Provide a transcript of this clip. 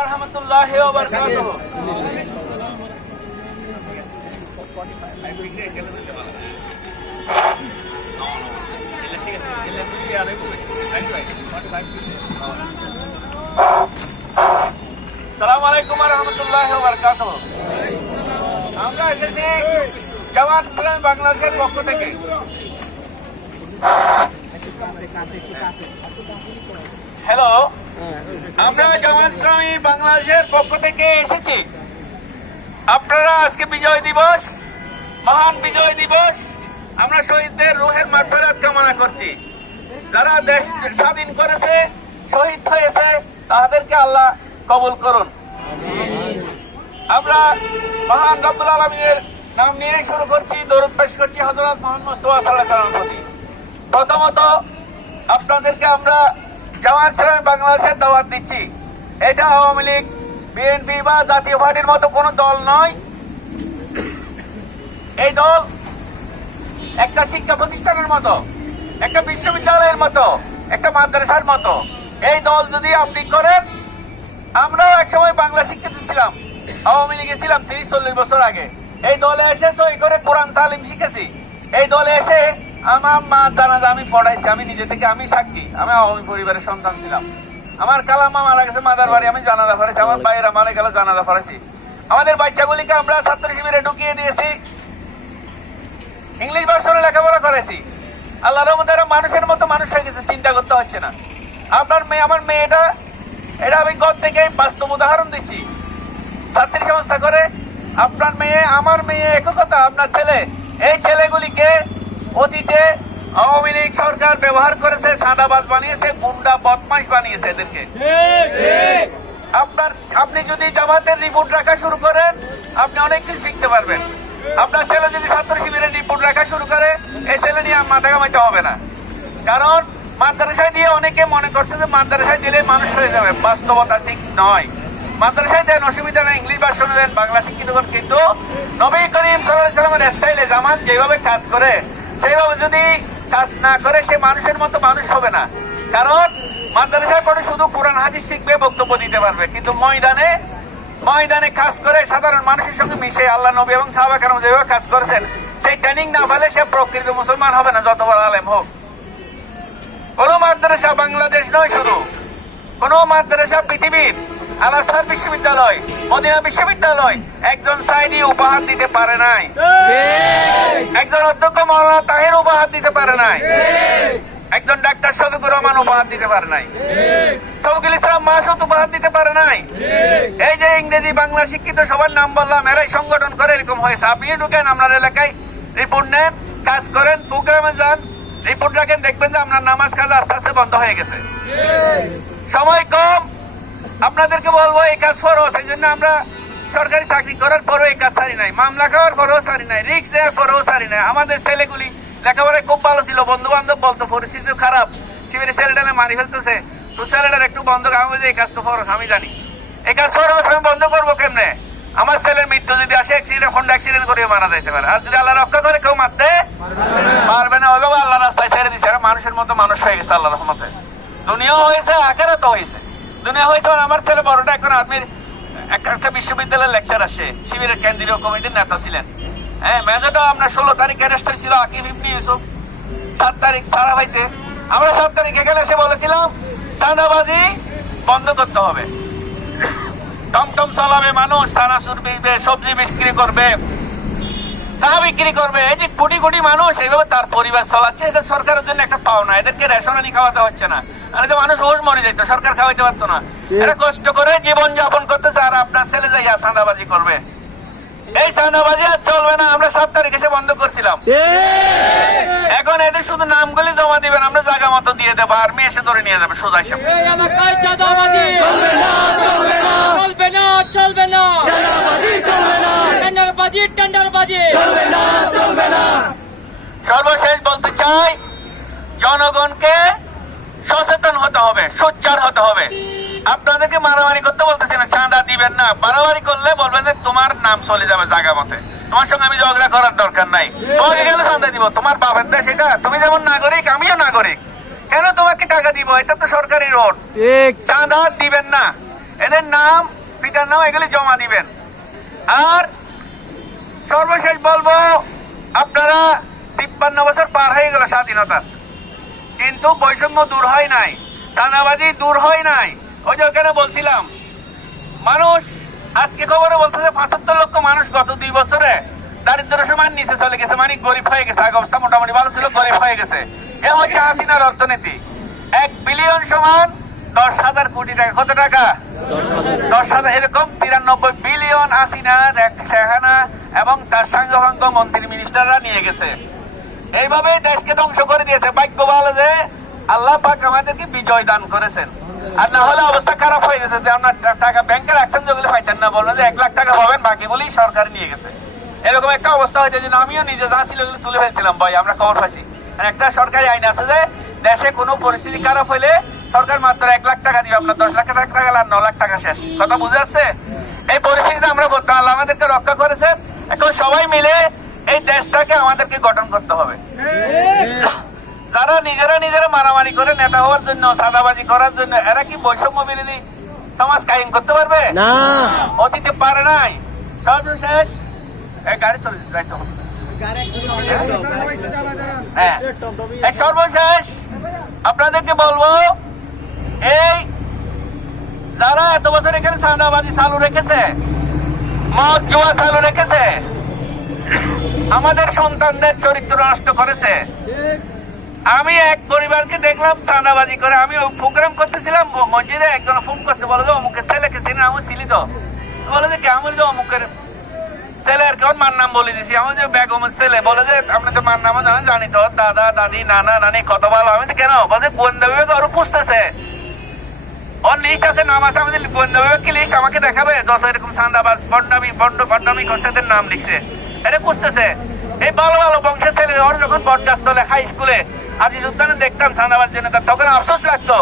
রহমতুল্লাহি সালাম আলাইকুম রাহমাতুল্লাহি ওয়া বারাকাতুহু। আমরা এসেছি জামাত বাংলাদেশের পক্ষ থেকে। হ্যালো আমরা জামাত ইসলামী বাংলাদেশের পক্ষ থেকে এসেছি। আপনারা আজকে বিজয় দিবস, মহান বিজয় দিবস, আমরা শহীদদের রুহের মাগফিরাত কামনা করছি। যারা দেশ স্বাধীন করেছে, শহীদ হয়েছে, তাদেরকে আল্লাহ কবুল করুন। আমরা মহান রব্বুল আলমীর নাম নিয়ে শুরু করছি, দরুদ পেশ করছি হজরত মোহাম্মদ প্রথমত আপনাদেরকে আমরা জামাত ইসলামী বাংলাদেশের দাওয়াত দিচ্ছি। এটা আওয়ামী লীগ বিএনপি বা জাতীয় পার্টির মতো কোনো দল নয়। এই দল একটা শিক্ষা প্রতিষ্ঠানের মতো, একটা বিশ্ববিদ্যালয়ের মতো, একটা মাদ্রাসার মতো। এই দল যদি আপনি করেন, আমরাও একসময় বাংলা শিক্ষিত ছিলাম, আওয়ামী লীগে ছিলাম তিরিশ, চল্লিশ বছর আগে। এই দলে এসে সই করে কোরআন তালিম শিখেছি। এই দলে এসে আমার মা জানাজা আমি পড়াইছি, আমি নিজে থেকে আমি সাক্ষী। আমি আওয়ামী পরিবারের সন্তান ছিলাম। আমার কালামা মারা গেছে, মাদার বাড়ি আমি জানাজা পড়েছি আমার বাইরা মারা গেল, জানাজা পড়েছি আমাদের বাচ্চাগুলিকে আমরা ছাত্র শিবিরে ঢুকিয়ে দিয়েছি। ইংলিশ ভার্সনে লেখাপড়া করেছি। আল্লাহ রহমতে এরা মানুষের মতো মানুষ হয়ে গেছে, চিন্তা করতে হচ্ছে না। আপনার মেয়ে, আমার মেয়েটা, এটা আমি গদ থেকে বাস্তব উদাহরণ দিচ্ছি। ছাত্রী সংস্থা করে, আপনার মেয়ে, আমার মেয়ে, একই কথা, আপনার ছেলে, এই ছেলেগুলিকে অতীতে আওয়ামী লীগ সরকার ব্যবহার করেছে সাদাবাজ বানিয়েছে, গুন্ডা বদমাইশ বানিয়েছে এদেরকে। আপনার আপনি যদি জামাতের রিপোর্ট রাখা শুরু করেন, আপনি অনেক কিছু শিখতে পারবেন। আপনার ছেলে যদি ছাত্র শিবিরের রিপোর্ট রাখা শুরু করে, এই ছেলে নিয়ে মাথা কামাইতে হবে না। কারণ মাদ্রাসায় দিয়ে অনেকে মনে করছে যে মাদ্রাসায় দিলে মানুষ হয়ে যাবে। বাস্তবতা ঠিক নয়। মাদ্রাসায় দেন অসুবিধা নেই, ইংলিশ ভাষণ দেন, বাংলা শিক্ষিত কিন্তু নবী করিম সাল্লাহ সাল্লামের স্টাইলে জামান যেভাবে কাজ করে সেইভাবে যদি কাজ না করে, সে মানুষের মতো মানুষ হবে না। কারণ মাদ্রাসায় পড়ে শুধু কোরআন হাজির শিখবে, বক্তব্য দিতে পারবে। কিন্তু ময়দানে ময়দানে কাজ করে সাধারণ মানুষের সঙ্গে মিশে আল্লাহ, নবী এবং সাহাবা কারণ যেভাবে কাজ করেছেন, সেই ট্রেনিং না পেলে সে প্রকৃত মুসলমান হবে না, যত বড় আলেম হোক। কোন মাদ্রাসা বাংলাদেশ নয় শুধু। কোন মাদ্রাসা পৃথিবীর আলাসার বিশ্ববিদ্যালয়, মদিনা বিশ্ববিদ্যালয়। একজন সাইডি উপহার দিতে পারে নাই। একজন অধ্যক্ষ মৌলানা তাহের উপহার দিতে পারে নাই। একজন ডাক্তার শফিকুর রহমান উপহার দিতে পারে নাই। তবুকুল ইসলাম মাসুদ উপহার দিতে পারে নাই। এই যে ইংরেজি বাংলা শিক্ষিত সবার নাম বললাম, এরাই সংগঠন করে এরকম হয়েছে আপনি ঢুকেন আপনার এলাকায়। রিপোর্ট নেন, কাজ করেন, প্রোগ্রামে যান। রিপোর্ট রাখেন, দেখবেন যে আপনার নামাজ কাজ আস্তে আস্তে বন্ধ হয়ে গেছে। সময় কম আপনাদেরকে বলব, এই কাজ করো, সেই জন্য আমরা সরকারি চাকরি করার পরও এই কাজ সারি নাই। মামলা খাওয়ার পরেও সারি নাই রিক্স দেওয়ার পরেও সারি নাই। আমাদের ছেলেগুলি লেখাপড়ায় খুব ভালো ছিল বন্ধু বান্ধব বলতো, পরিস্থিতি খারাপ শিবিরের ছেলেটা মারি ফেলতেছে তো ছেলেটার একটু বন্ধ আমি এই কাজ তো ফরস আমি জানি। এই কাজ ফরস আমি বন্ধ করব কেমনে? আমার ছেলের মৃত্যু যদি আসে অ্যাক্সিডেন্ট হোন্ডা অ্যাক্সিডেন্ট করে মারা যাইতে পারে। আর যদি আল্লাহ রক্ষা করে, কেউ মারতে পারবে না ওইভাবে আল্লাহ রাস্তায় ছেড়ে দিচ্ছে মানুষের মতো মানুষ হয়ে গেছে আল্লাহ রহমতে। দুনিয়াও হয়েছে আখেরা তো হয়েছে। দুনিয়া হয়েছে আমার ছেলে বড়টা এখন আর্মির একটা বিশ্ববিদ্যালয়ের লেকচার আসে। শিবিরের কেন্দ্রীয় কমিটির নেতা ছিলেন। হ্যাঁ মেজরটা আপনার ষোলো তারিখ অ্যারেস্ট হয়েছিল, আকিব ইবনি ইউসুফ। সাত তারিখ ছাড়া হয়েছে। আমরা সাত তারিখ এখানে এসে বলেছিলাম, চাঁদাবাজি বন্ধ করতে হবে। টমটম চালাবে মানুষ চানাচুর বিকবে সবজি বিক্রি করবে। চা বিক্রি করবে। এই যে কোটি কোটি মানুষ এইভাবে তার পরিবার চালাচ্ছে এটা সরকারের জন্য একটা পাওনা। এদেরকে রেশনানি খাওয়াতে হচ্ছে না। আর যে মানুষ রোজ মরে যেত সরকার খাওয়াইতে পারতো না। এরা কষ্ট করে জীবন যাপন করতেছে আর আপনার ছেলে যাইয়া চাঁদাবাজি করবে। এই চাঁদাবাজি আর চলবে না আমরা সাত তারিখ এসে বন্ধ করছিলাম। এখন এদের শুধু নামগুলি জমা দিবেন আমরা জায়গা মতো দিয়ে দেবো আর্মি এসে ধরে নিয়ে যাবে সোজা চাঁদাবাজি। চলবে না চলবে না। চলবে না টেন্ডারবাজি টেন্ডারবাজি সর্বশেষ বলতে চাই জনগণকে সচেতন হতে হবে সোচ্চার হতে হবে। আপনাদেরকে মারামারি করতে বলতেছি না চাঁদা দিবেন না। মারামারি করলে বলবেন যে তোমার নাম চলে যাবে জায়গা মতে। তোমার সঙ্গে আমি ঝগড়া করার দরকার নাই। তোমাকে কেন চাঁদা দিব? তোমার বাবার দেশ এটা। তুমি যেমন নাগরিক আমিও নাগরিক। কেন তোমাকে টাকা দিব? এটা তো সরকারি রোড। চাঁদা দিবেন না। এদের নাম পিতার নাম এগুলি জমা দিবেন। আর সর্বশেষ বলব, আপনারা তিপ্পান্ন বছর পার হয়ে গেল স্বাধীনতা। কিন্তু বৈষম্য দূর হয় নাই চাঁদাবাজি দূর হয় নাই। ওই যে ওখানে বলছিলাম, মানুষ আজকে খবরে বলতেছে, পঁচাত্তর লক্ষ মানুষ গত দুই বছরে দারিদ্র সমান নিচে চলে গেছে মানে গরিব হয়ে গেছে। আগে অবস্থা মোটামুটি ভালো ছিল, গরিব হয়ে গেছে। এ হচ্ছে হাসিনার অর্থনীতি। এক বিলিয়ন সমান দশ হাজার কোটি টাকা। কত টাকা? দশ হাজার, এরকম তিরানব্বই বিলিয়ন এক সেখানা এবং তার সাঙ্গভাঙ্গ মন্ত্রী মিনিস্টাররা নিয়ে গেছে। এইভাবে দেশকে ধ্বংস করে দিয়েছে। ভাগ্য ভালো যে আল্লাহ পাক আমাদেরকে বিজয় দান করেছেন। আর না হলে অবস্থা খারাপ হয়ে যেত যে আপনার টাকা ব্যাংকে রাখছেন যেগুলো পাইতেন না। বলবেন যে এক লাখ টাকা পাবেন বাকি বলেই সরকার নিয়ে গেছে। এরকম একটা অবস্থা হয়েছে যে আমিও নিজে যা ছিল ওগুলো তুলে ফেলছিলাম। ভাই, আমরা খবর আর একটা সরকারি আইন আছে যে দেশে কোনো পরিস্থিতি খারাপ হইলে সরকার মাত্র এক লাখ টাকা দিবে আপনার দশ লাখ টাকা গেলে আর ন লাখ টাকা শেষ। কথা বুঝে আসছে? এই পরিস্থিতিতে আমরা করতে আল্লাহ আমাদেরকে রক্ষা করেছেন এখন সবাই মিলে এই দেশটাকে আমাদেরকে গঠন করতে হবে। যারা নিজেরা নিজেরা মারামারি করে নেতা হওয়ার জন্য সাদাবাজি করার জন্য এরা কি বৈষম্য বিরোধী সমাজ কায়েম করতে পারবে? না। অতীতে পারে নাই। সর্বশেষ গাড়ি চলে যাইতে। হ্যাঁ। সর্বশেষ আপনাদেরকে বলব এই যারা এত বছর এখানে সাদাবাজি চালু রেখেছে। মদ জুয়া চালু রেখেছে। আমাদের সন্তানদের চরিত্র নষ্ট করেছে। আমি এক পরিবারকে দেখলাম চাঁদাবাজি করে। আমি প্রোগ্রাম করতেছিলাম মসজিদে, একজন ফোন করছে, বলে যে, অমুকের ছেলেকে চিনি আমি ছিলি তো। বলে যে কেমন যে, অমুকের ছেলে আর কেমন মার নাম বলে দিছি। আমার যে, বেগমের ছেলে। বলে যে, আপনি তো মার নাম জানেন, জানি তো। দাদা, দাদি, নানা, নানি, কত ভালো। আমি তো, কেন? বলে গোয়েন্দা বিভাগ আরও খুঁজতেছে। ওর লিস্ট আছে নাম আছে আমাদের লিস্ট আমাকে দেখাবে এরকম নাম লিখছে এই ভালো ভালো বংশের যখন হাই স্কুলে আজ উদ্যানে দেখতাম সান্দাবাজ জন্য তখন আফসোস লাগতো